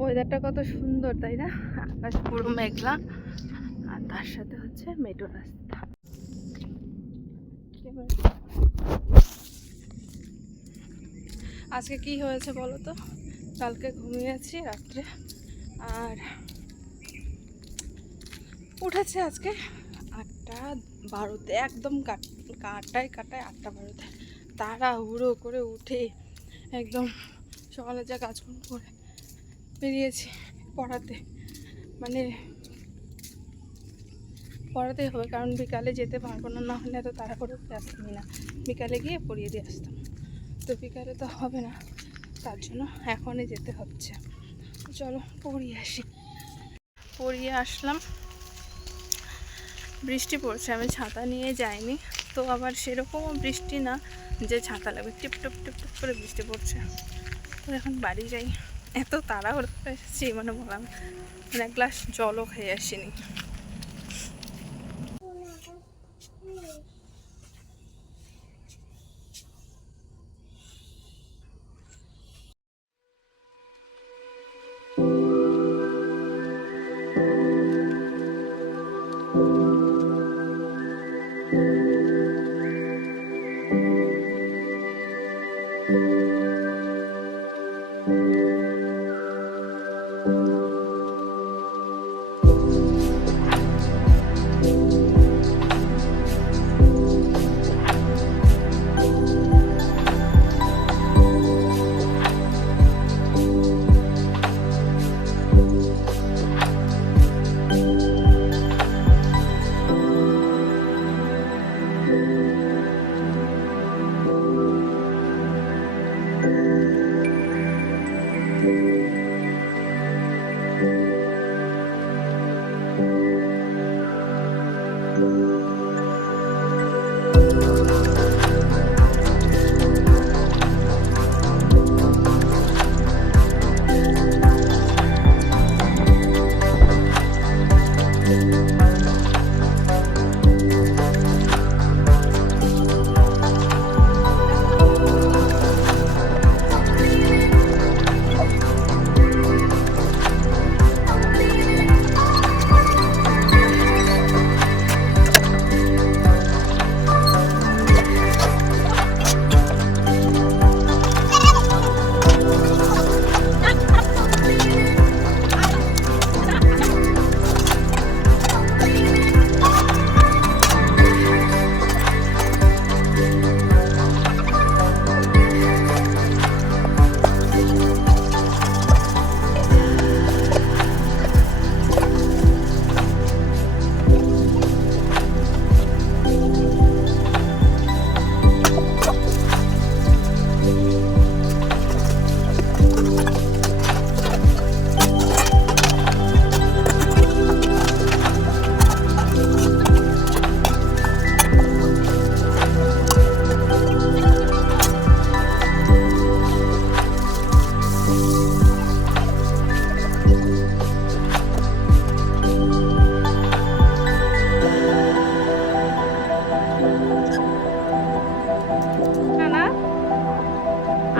ওয়েদারটা কত সুন্দর তাই না? আকাশ পুরো মেঘলা আর তার সাথে হচ্ছে মেট্রো রাস্তা। আজকে কি হয়েছে বলো তো? কালকে ঘুমিয়েছি রাত্রে আর উঠেছে আজকে 8:12-তে, একদম কাটায় 8:12-তে তাড়াহুড়ো করে উঠে একদম সকালে যা কাজকর্ম করে বেরিয়েছি পড়াতে, মানে পড়াতেই হবে কারণ বিকালে যেতে পারবো না, না হলে এত তাড়াহুড়ো করে আসতামই না, বিকালে গিয়ে পড়িয়ে দিয়ে আসতাম। তো বিকালে তো হবে না, তার জন্য এখনই যেতে হচ্ছে। চলো পড়িয়ে আসি। পড়িয়ে আসলাম, বৃষ্টি পড়ছে, আমি ছাতা নিয়ে যাইনি, তো আবার সেরকমও বৃষ্টি না যে ছাতা লাগবে, টিপটপ টিপটপ করে বৃষ্টি পড়ছে। তো এখন বাড়ি যাই, এত তাড়াহুড়ো করে এসেছি মানে বললাম, মানে এক গ্লাস জলও খেয়ে আসিনি।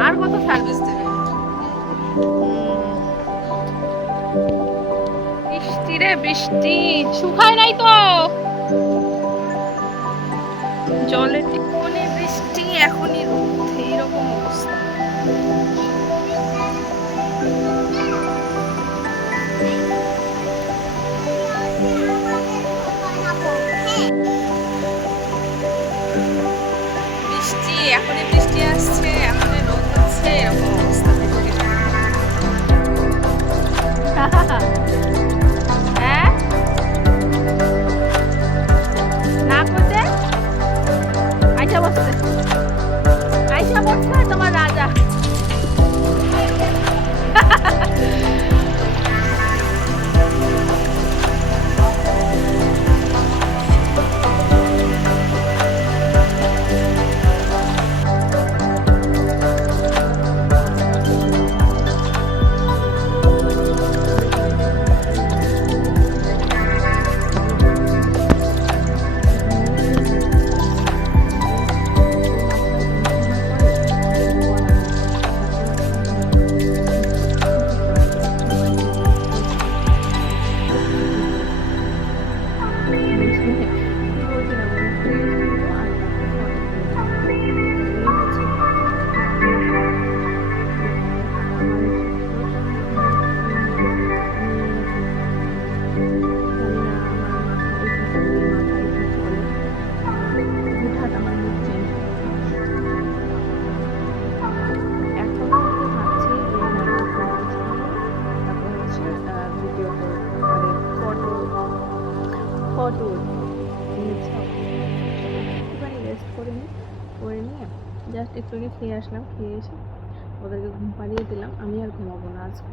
আর কত সার্ভিস দেবে? বৃষ্টি রে বৃষ্টি, শুকায় নাই তো, জলের টিপনে বৃষ্টি, এখনই রোদ, এইরকম অবস্থা। বৃষ্টি, এখনই বৃষ্টি আসছে, এখনই রোদ হচ্ছে, এরকম অবস্থা। হ্যাঁ না করতে জাস্ট একটু আগে খেয়ে আসলাম, খেয়ে এসে ওদেরকে ঘুম পাড়িয়ে দিলাম। আমি আর ঘুমাবো না আজকে।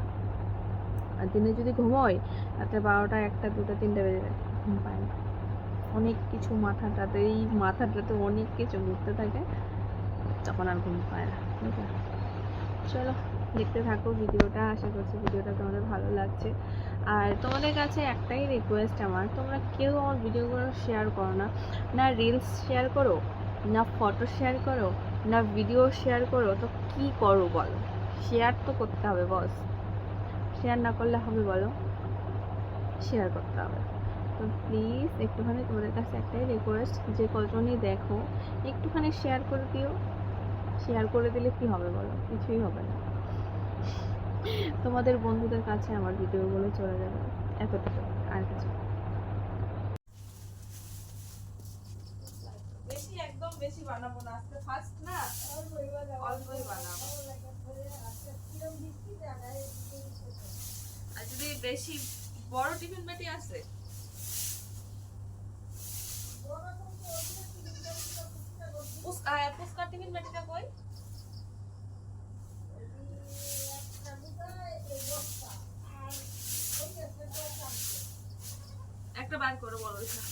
আর দিনে যদি ঘুমোই রাতে 12টা 1টা 2টা 3টা বেজে যায়, ঘুম পায় না। অনেক কিছু মাথাটাতে অনেক কিছু ঘুরতে থাকে, তখন আর ঘুম পায় না। ঠিক আছে, চলো দেখতে থাকো ভিডিওটা। আশা করছি ভিডিওটা তোমাদের ভালো লাগছে। আর তোমাদের কাছে একটাই রিকোয়েস্ট আমার, তোমরা কেউ আমার ভিডিওগুলো শেয়ার করো না, না রিলস শেয়ার করো, না ফটো শেয়ার করো, না ভিডিও শেয়ার করো। তো কি করো বলো? শেয়ার তো করতে হবে বস, শেয়ার না করলে হবে বলো? শেয়ার করতে হবে। তো প্লিজ একটুখানি তোমাদের কাছে একটাই রিকোয়েস্ট, যে কজনই দেখো একটুখানি শেয়ার করে দিও। শেয়ার করে দিলে কি হবে বলো? কিছুই হবে না। তোমাদের বন্ধুদের কাছে আমার ভিডিওগুলো চলে যাবে, এতটুকু, আর কিছু। বেশি একদম বেশি বানাবো না, আজকে ফার্স্ট না, অল্পই বানাবো। আর যদি বেশি বড় টিফিন বাটি আছে, ফুচকা টিফিন বাটিটা কই? একটা বার করো বড় ওইটা।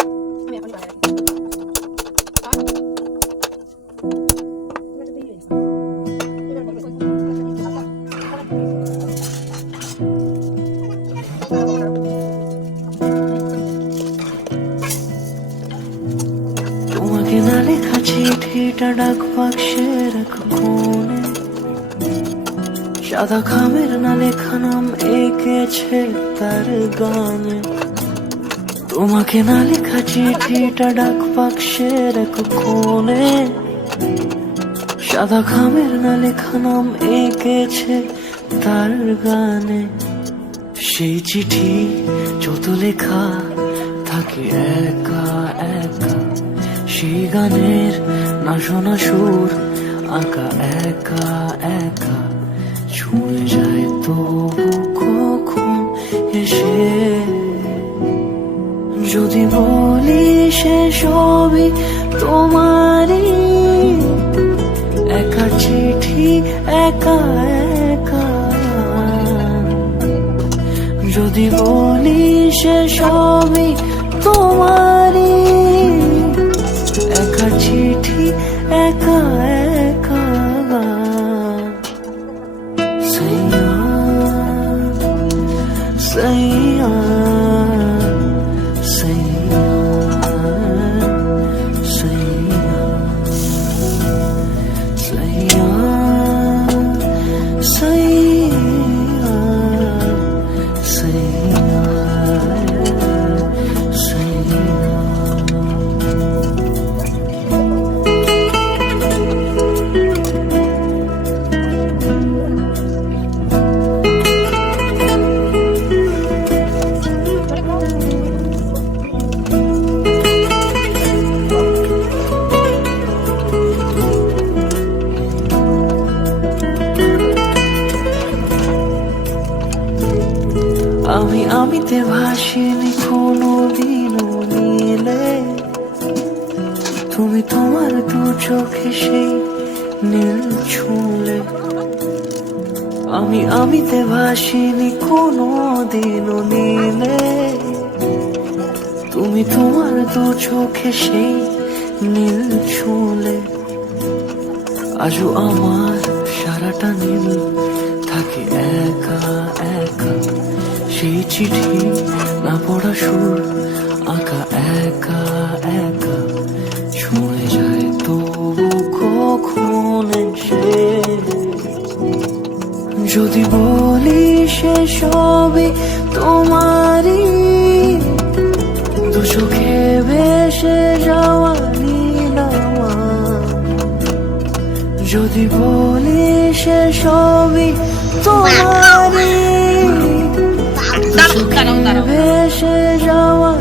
না আমি এখনই বানাই রাখি। তোমাকে না লেখা চিঠিটা ডাক বাক্সের এক কোণে, সাদা খামের না লেখা নাম এঁকেছে তার গানে। তোমাকে না লেখা চিঠিটা ডাক বাক্সের এক কোণে, সাদা খামের না লেখা নাম এঁকেছে তার গানে। সেই চিঠি যত লেখা থাকে একা একা, সেই গানের না শোনা সুর আঁকা একা একা, ছুঁয়ে যায় তবু কখন এসে। যদি বলি সে সবই তোমারই, একা চিঠি একা একা। যদি বলি সে সবই তোমারই, একা চিঠি একা একা। সাইয়া সাইয়া সাইয়া সাইয়া সাইয়া সাইয়া সাইয়া সাইয়া। আমিতে ভাসিনি কোনো দিনও নীলে, চোখে সেই নীল ছুঁলে আমি আমিতে ভাসিনি কোনো দিনও নীলে, তুমি তোমার দু চোখে সেই নীল ছুঁলে। আজও আমার সারাটা নীল থাকে একা একা, সেই চিঠি না পড়া সুর আঁকা একা একা ছুঁয়ে যায় তবু কখন সে। যদি বলি সে সবই তোমারই, দু চোখে ভেসে যাওয়া নীল আমার। যদি বলি সে সবই তোমারই, দু চোখে ভেসে যাওয়া